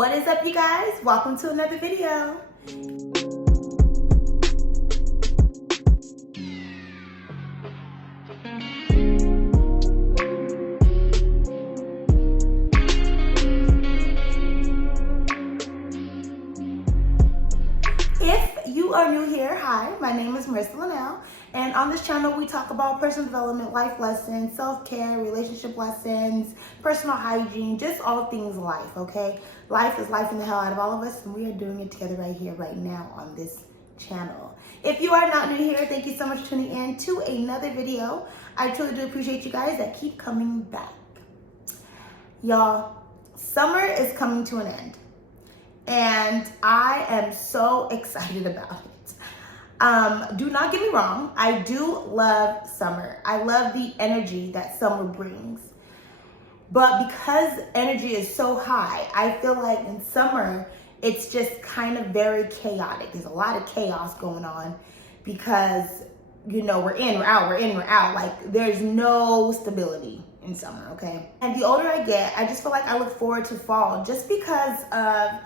What is up, you guys? Welcome to another video. If you are new here, hi, my name is Marissa Linnell, and on this channel we talk about personal development, life lessons, self-care, relationship lessons, personal hygiene, just all things life, okay? Life is life in the hell out of all of us, and we are doing it together right here, right now on this channel. If you are not new here, thank you so much for tuning in to another video. I truly do appreciate you guys that keep coming back. Y'all, summer is coming to an end. And I am so excited about it. Do not get me wrong, I do love summer. I love the energy that summer brings. But because energy is so high, I feel like in summer, it's just kind of very chaotic. There's a lot of chaos going on because, you know, we're in, we're out, we're in, we're out. Like, there's no stability in summer, okay? And the older I get, I just feel like I look forward to fall just because of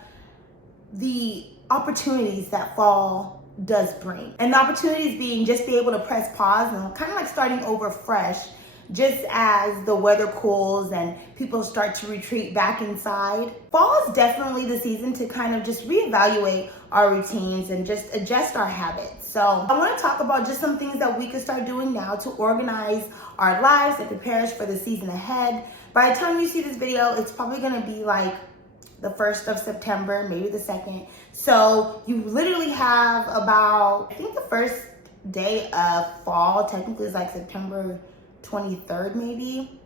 the opportunities that fall does bring. And the opportunities being just be able to press pause and kind of like starting over fresh just as the weather cools and people start to retreat back inside. Fall is definitely the season to kind of just reevaluate our routines and just adjust our habits. So I want to talk about just some things that we can start doing now to organize our lives and prepare us for the season ahead. By the time you see this video, it's probably going to be like the 1st of September, maybe the 2nd. So you literally have about, I think the first day of fall technically is like September 23rd maybe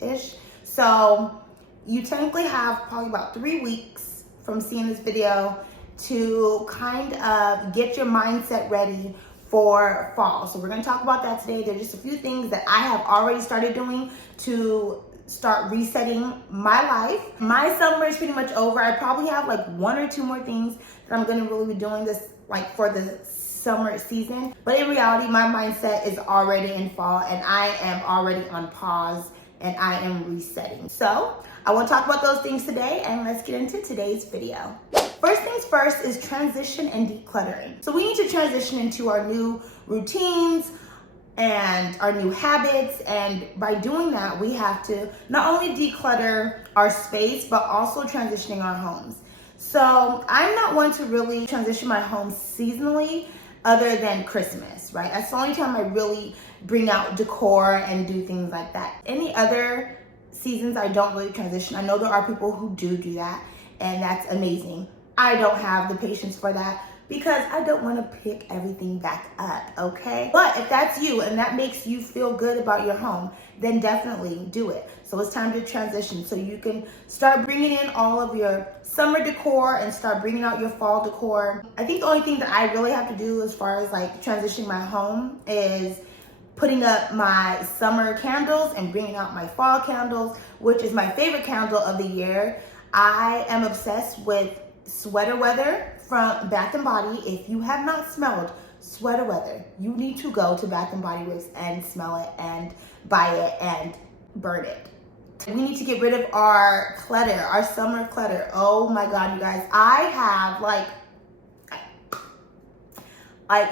ish. So you technically have probably about 3 weeks from seeing this video to kind of get your mindset ready for fall. So we're going to talk about that today. There's just a few things that I have already started doing to start resetting my life. My summer is pretty much over. I probably have like 1 or 2 more things that I'm gonna really be doing this like for the summer season. But in reality, my mindset is already in fall and I am already on pause and I am resetting. So I wanna talk about those things today and let's get into today's video. First things first is transition and decluttering. So we need to transition into our new routines, and our new habits, and by doing that we have to not only declutter our space but also transitioning our homes. So I'm not one to really transition my home seasonally other than Christmas, right? That's the only time I really bring out decor and do things like that. Any other seasons I don't really transition. I know there are people who do that and that's amazing. I don't have the patience for that because I don't want to pick everything back up, okay? But if that's you and that makes you feel good about your home, then definitely do it. So it's time to transition so you can start bringing in all of your summer decor and start bringing out your fall decor. I think the only thing that I really have to do as far as like transitioning my home is putting up my summer candles and bringing out my fall candles, which is my favorite candle of the year. I am obsessed with Sweater Weather from Bath & Body. If you have not smelled Sweater Weather, you need to go to Bath & Body Works and smell it and buy it and burn it. We need to get rid of our clutter, our summer clutter. Oh my God, you guys. I have like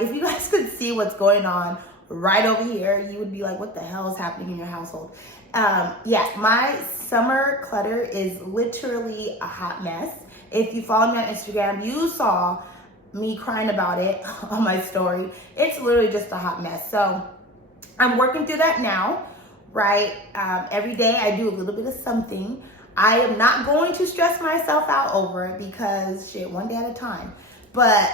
if you guys could see what's going on right over here, you would be like, what the hell is happening in your household? Yeah, my summer clutter is literally a hot mess. If you follow me on Instagram, you saw me crying about it on my story. It's literally just a hot mess. So I'm working through that now, right? Every day I do a little bit of something. I am not going to stress myself out over it because shit, one day at a time. But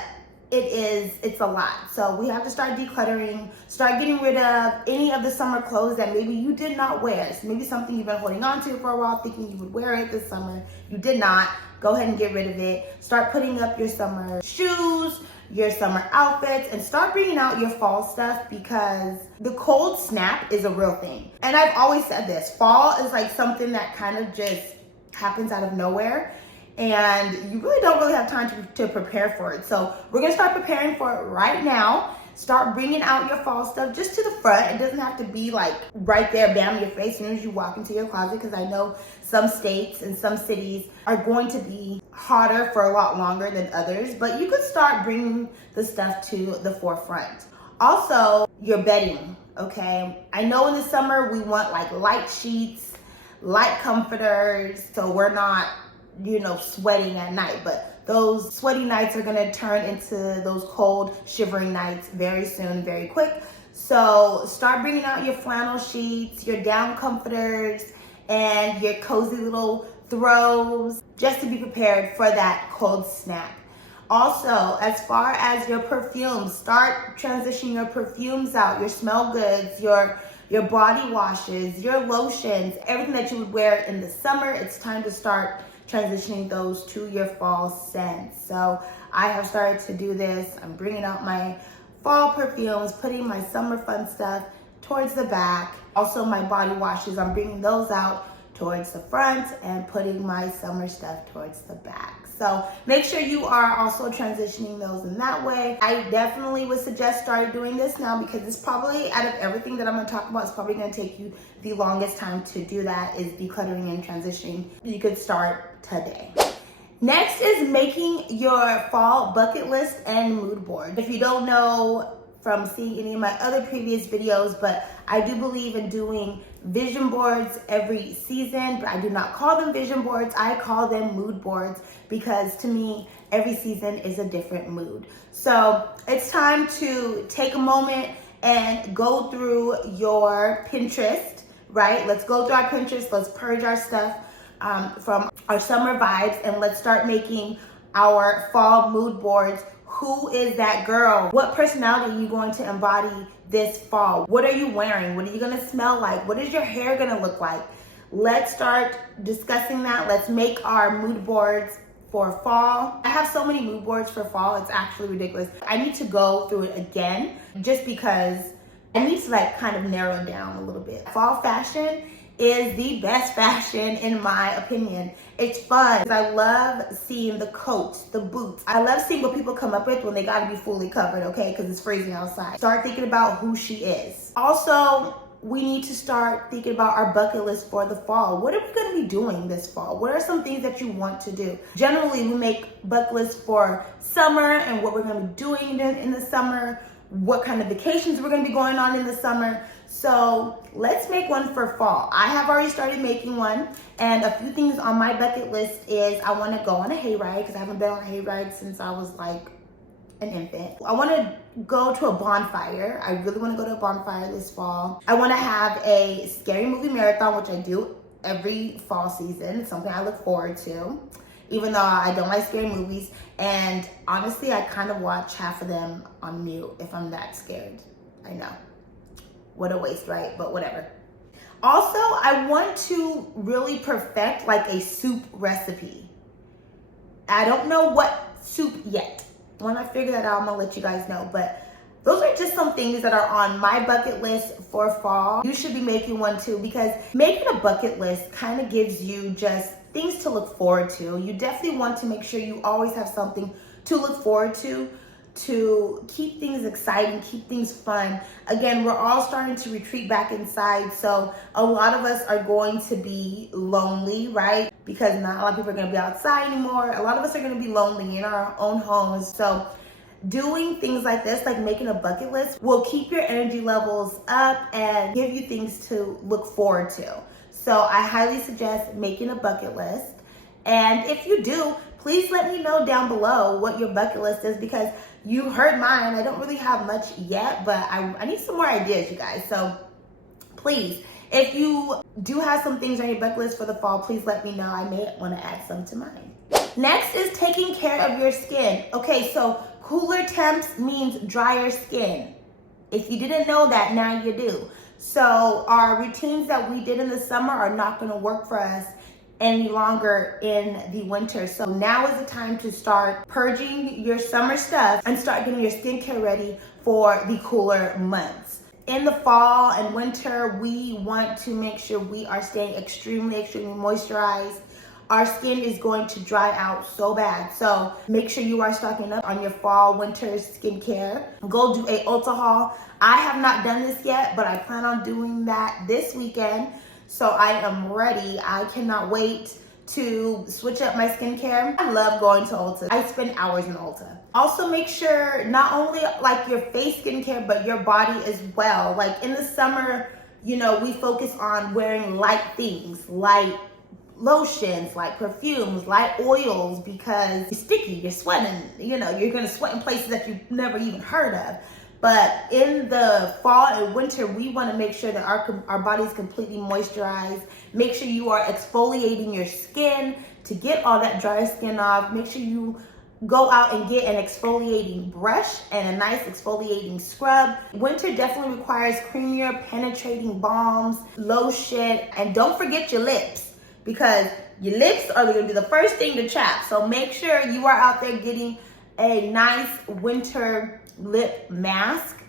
it's a lot. So we have to start decluttering, start getting rid of any of the summer clothes that maybe you did not wear. So maybe something you've been holding on to for a while, thinking you would wear it this summer. You did not. Go ahead and get rid of it. Start putting up your summer shoes, your summer outfits, and start bringing out your fall stuff because the cold snap is a real thing. And I've always said this, fall is like something that kind of just happens out of nowhere. And you really don't have time to prepare for it. So we're gonna start preparing for it right now. Start bringing out your fall stuff just to the front. It doesn't have to be like right there, bam, in your face as soon as you walk into your closet, because I know some states and some cities are going to be hotter for a lot longer than others, but you could start bringing the stuff to the forefront. Also, your bedding, okay? I know in the summer we want like light sheets, light comforters, so we're not, sweating at night, but those sweaty nights are gonna turn into those cold, shivering nights very soon, very quick. So start bringing out your flannel sheets, your down comforters, and your cozy little throws, just to be prepared for that cold snap. Also, as far as your perfumes, start transitioning your perfumes out, your smell goods, your body washes, your lotions, everything that you would wear in the summer. It's time to start transitioning those to your fall scents. So I have started to do this. I'm bringing out my fall perfumes, putting my summer fun stuff towards the back. Also my body washes, I'm bringing those out towards the front and putting my summer stuff towards the back. So make sure you are also transitioning those in that way. I definitely would suggest start doing this now, because it's probably, out of everything that I'm gonna talk about, it's probably gonna take you the longest time to do that, is decluttering and transitioning. You could start today. Next is making your fall bucket list and mood board. If you don't know from seeing any of my other previous videos, but I do believe in doing vision boards every season, but I do not call them vision boards. I call them mood boards, because to me, every season is a different mood. So it's time to take a moment and go through your Pinterest, right? Let's go through our Pinterest. Let's purge our stuff from our summer vibes, and let's start making our fall mood boards. Who is that girl? What personality are you going to embody this fall? What are you wearing? What are you gonna smell like? What is your hair gonna look like? Let's start discussing that. Let's make our mood boards for fall. I have so many mood boards for fall, it's actually ridiculous. I need to go through it again, just because I need to like kind of narrow it down a little bit. Fall fashion is the best fashion in my opinion. It's fun. I love seeing the coats, the boots. I love seeing what people come up with when they gotta be fully covered, okay? Because it's freezing outside. Start thinking about who she is. Also, we need to start thinking about our bucket list for the fall. What are we gonna be doing this fall? What are some things that you want to do? Generally, we make bucket lists for summer and what we're gonna be doing in the summer, what kind of vacations we're gonna be going on in the summer. So let's make one for fall. I have already started making one, and a few things on my bucket list is I wanna go on a hayride, because I haven't been on a hayride since I was like an infant. I wanna go to a bonfire. I really wanna go to a bonfire this fall. I wanna have a scary movie marathon, which I do every fall season. It's something I look forward to, even though I don't like scary movies. And honestly, I kind of watch half of them on mute if I'm that scared. I know. What a waste, right? But whatever. Also, I want to really perfect like a soup recipe. I don't know what soup yet. When I figure that out, I'm gonna let you guys know. But those are just some things that are on my bucket list for fall. You should be making one too, because making a bucket list kind of gives you just things to look forward to. You definitely want to make sure you always have something to look forward to keep things exciting, keep things fun. Again, we're all starting to retreat back inside, so a lot of us are going to be lonely, right? Because not a lot of people are gonna be outside anymore. A lot of us are gonna be lonely in our own homes. So doing things like this, like making a bucket list, will keep your energy levels up and give you things to look forward to. So I highly suggest making a bucket list. And if you do, please let me know down below what your bucket list is, because you heard mine. I don't really have much yet, but I need some more ideas, you guys. So please, if you do have some things on your bucket list for the fall, please let me know. I may want to add some to mine. Next is taking care of your skin. Okay, so cooler temps means drier skin. If you didn't know that, now you do. So our routines that we did in the summer are not going to work for us any longer in the winter. So now is the time to start purging your summer stuff and start getting your skincare ready for the cooler months. In the fall and winter, we want to make sure we are staying extremely moisturized. our skin is going to dry out so bad. So make sure you are stocking up on your fall, winter skincare. Go do a Ulta haul. I have not done this yet, but I plan on doing that this weekend. So I am ready. I cannot wait to switch up my skincare. I love going to Ulta. I spend hours in Ulta. Also make sure not only like your face skincare, but your body as well. Like in the summer, you know, we focus on wearing light things, light lotions, like perfumes, light oils, because you're sticky, you're sweating, you know, you're gonna sweat in places that you've never even heard of. But in the fall and winter, we want to make sure that our body is completely moisturized. Make sure you are exfoliating your skin to get all that dry skin off. Make sure you go out and get an exfoliating brush and a nice exfoliating scrub. Winter definitely requires creamier, penetrating balms, lotion, and don't forget your lips, because your lips are going to be the first thing to chap. So make sure you are out there getting a nice winter lip mask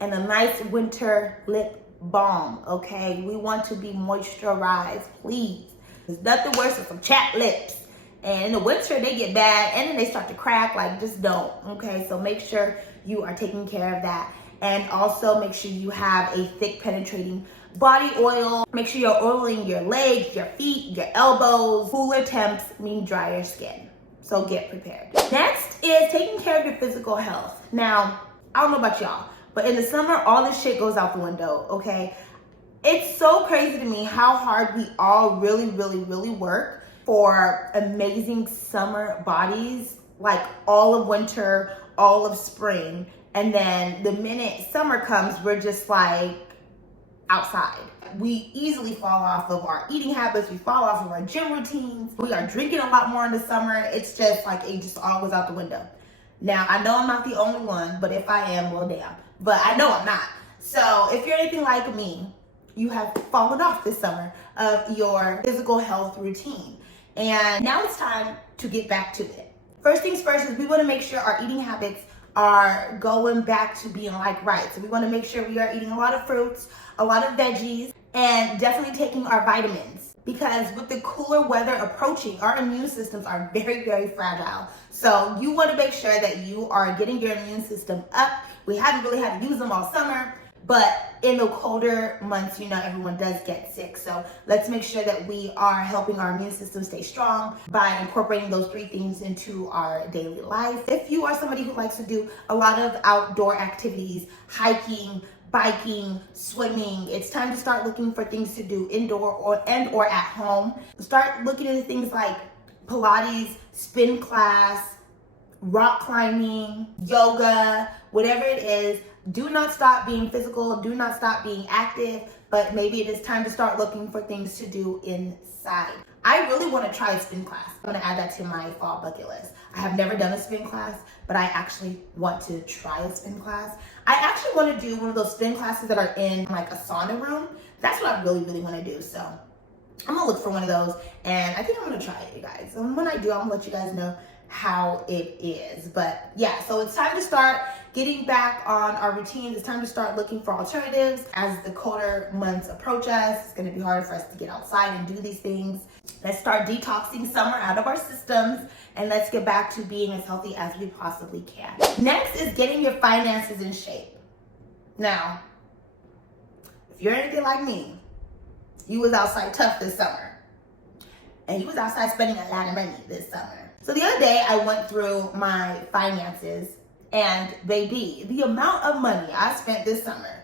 and a nice winter lip balm, okay? We want to be moisturized, please. There's nothing worse than some chapped lips. And in the winter, they get bad and then they start to crack, like just don't, okay? So make sure you are taking care of that. And also make sure you have a thick penetrating body oil. Make sure you're oiling your legs, your feet, your elbows. Cooler temps mean drier skin. So get prepared. Next is taking care of your physical health. Now, I don't know about y'all, but in the summer, all this shit goes out the window, okay? It's so crazy to me how hard we all really work for amazing summer bodies, like all of winter, all of spring. And then the minute summer comes, we're just like outside. We easily fall off of our eating habits. We fall off of our gym routines. We are drinking a lot more in the summer. It's just like, it just all goes out the window. Now, I know I'm not the only one, but if I am, well, damn. But I know I'm not. So if you're anything like me, you have fallen off this summer of your physical health routine. And now it's time to get back to it. First things first is we want to make sure our eating habits are going back to being like right. So we want to make sure we are eating a lot of fruits, a lot of veggies, and definitely taking our vitamins. Because with the cooler weather approaching, our immune systems are very fragile. So you want to make sure that you are getting your immune system up. We haven't really had to use them all summer, but in the colder months, you know, everyone does get sick. So let's make sure that we are helping our immune system stay strong by incorporating those three things into our daily life. If you are somebody who likes to do a lot of outdoor activities, hiking, biking, swimming, it's time to start looking for things to do indoor or at home. Start looking into things like Pilates, spin class, rock climbing, yoga, whatever it is. Do not stop being physical, do not stop being active, but maybe it is time to start looking for things to do inside. I really want to try a spin class. I'm going to add that to my fall bucket list. I have never done a spin class, but I actually want to try a spin class. I actually want to do one of those spin classes that are in like a sauna room. That's what I really want to do. So I'm going to look for one of those, and I think I'm going to try it, you guys. And when I do, I'm going to let you guys know how it is. But yeah, so it's time to start getting back on our routines. It's time to start looking for alternatives. As the colder months approach us, it's going to be harder for us to get outside and do these things. Let's start detoxing summer out of our systems, and let's get back to being as healthy as we possibly can. Next is getting your finances in shape. Now, if you're anything like me, you was outside tough this summer, and you was outside spending a lot of money this summer. So the other day I went through my finances, and baby, the amount of money I spent this summer,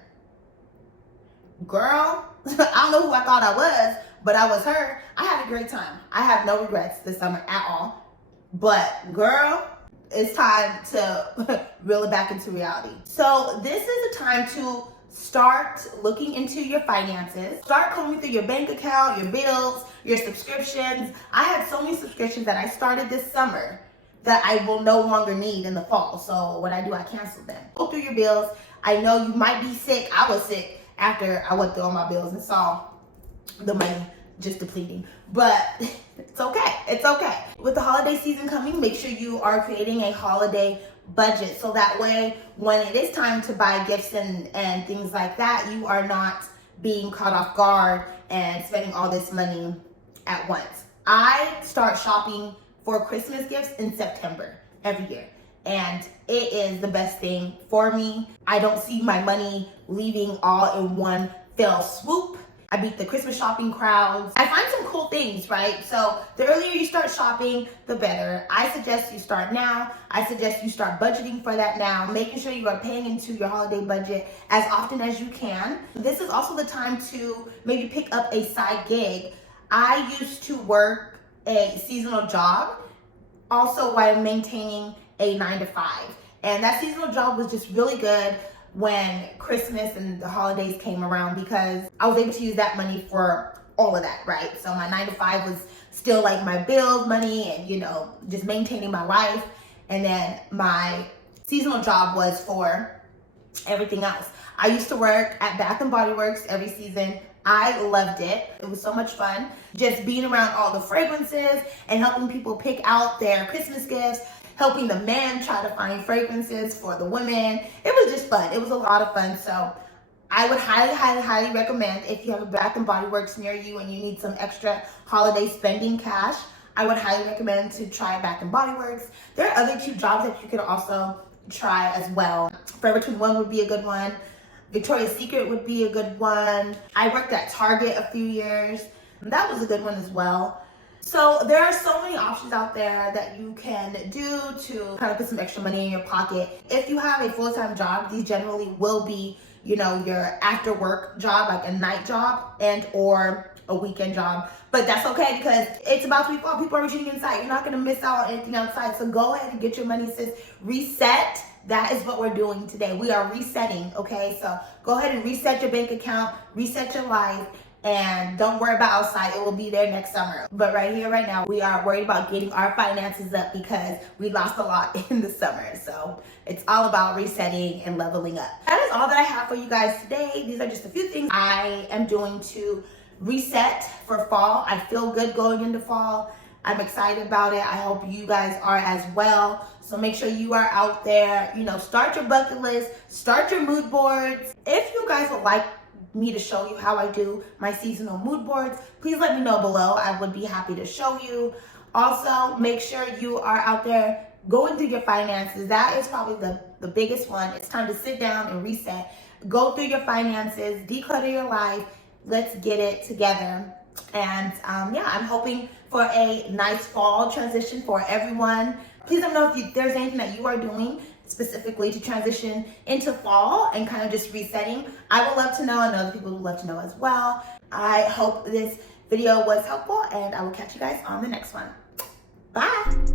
girl, I don't know who I thought I was, but I was her. I had a great time. I have no regrets this summer at all. But girl, it's time to reel it back into reality. So this is a time to start looking into your finances. Start combing through your bank account, your bills, your subscriptions. I had so many subscriptions that I started this summer that I will no longer need in the fall. So what I do, I cancel them. Go through your bills. I know you might be sick. I was sick after I went through all my bills and saw the money just depleting. But it's okay. It's okay. With the holiday season coming, make sure you are creating a holiday budget. So that way, when it is time to buy gifts and things like that, you are not being caught off guard and spending all this money at once. I start shopping for Christmas gifts in September every year. And it is the best thing for me. I don't see my money leaving all in one fell swoop. I beat the Christmas shopping crowds. I find some cool things, right? So the earlier you start shopping, the better. I suggest you start now. I suggest you start budgeting for that now, making sure you are paying into your holiday budget as often as you can. This is also the time to maybe pick up a side gig. I used to work a seasonal job also while maintaining a 9-to-5. And that seasonal job was just really good when Christmas and the holidays came around because I was able to use that money for all of that, right? So my 9-to-5 was still like my bills money and, just maintaining my life. And then my seasonal job was for everything else. I used to work at Bath and Body Works every season. I loved it. It was so much fun just being around all the fragrances and helping people pick out their Christmas gifts, helping the men try to find fragrances for the women. It was just fun. It was a lot of fun. So I would highly, highly, highly recommend, if you have a Bath and Body Works near you and you need some extra holiday spending cash, I would highly recommend to try Bath and Body Works. There are other 2 jobs that you could also try as well. Forever 21 would be a good one. Victoria's Secret would be a good one. I worked at Target a few years. That was a good one as well. So there are so many options out there that you can do to kind of put some extra money in your pocket. If you have a full-time job, these generally will be, your after work job, like a night job and or a weekend job. But that's okay because it's about to be fall. People are retreating inside. You're not going to miss out on anything outside. So go ahead and get your money, sis. Reset. That is what we're doing today. We are resetting, okay? So go ahead and reset your bank account, reset your life, and don't worry about outside. It will be there next summer. But right here, right now, we are worried about getting our finances up because we lost a lot in the summer. So it's all about resetting and leveling up. That is all that I have for you guys today. These are just a few things I am doing to reset for fall. I feel good going into fall. I'm excited about it. I hope you guys are as well. So make sure you are out there, start your bucket list, start your mood boards. If you guys would like me to show you how I do my seasonal mood boards, please let me know below. I would be happy to show you. Also, make sure you are out there going through your finances. That is probably the biggest one. It's time to sit down and reset. Go through your finances, declutter your life. Let's get it together. And I'm hoping for a nice fall transition for everyone. Please let me know if there's anything that you are doing specifically to transition into fall and kind of just resetting. I would love to know, and other people would love to know as well. I hope this video was helpful, and I will catch you guys on the next one. Bye.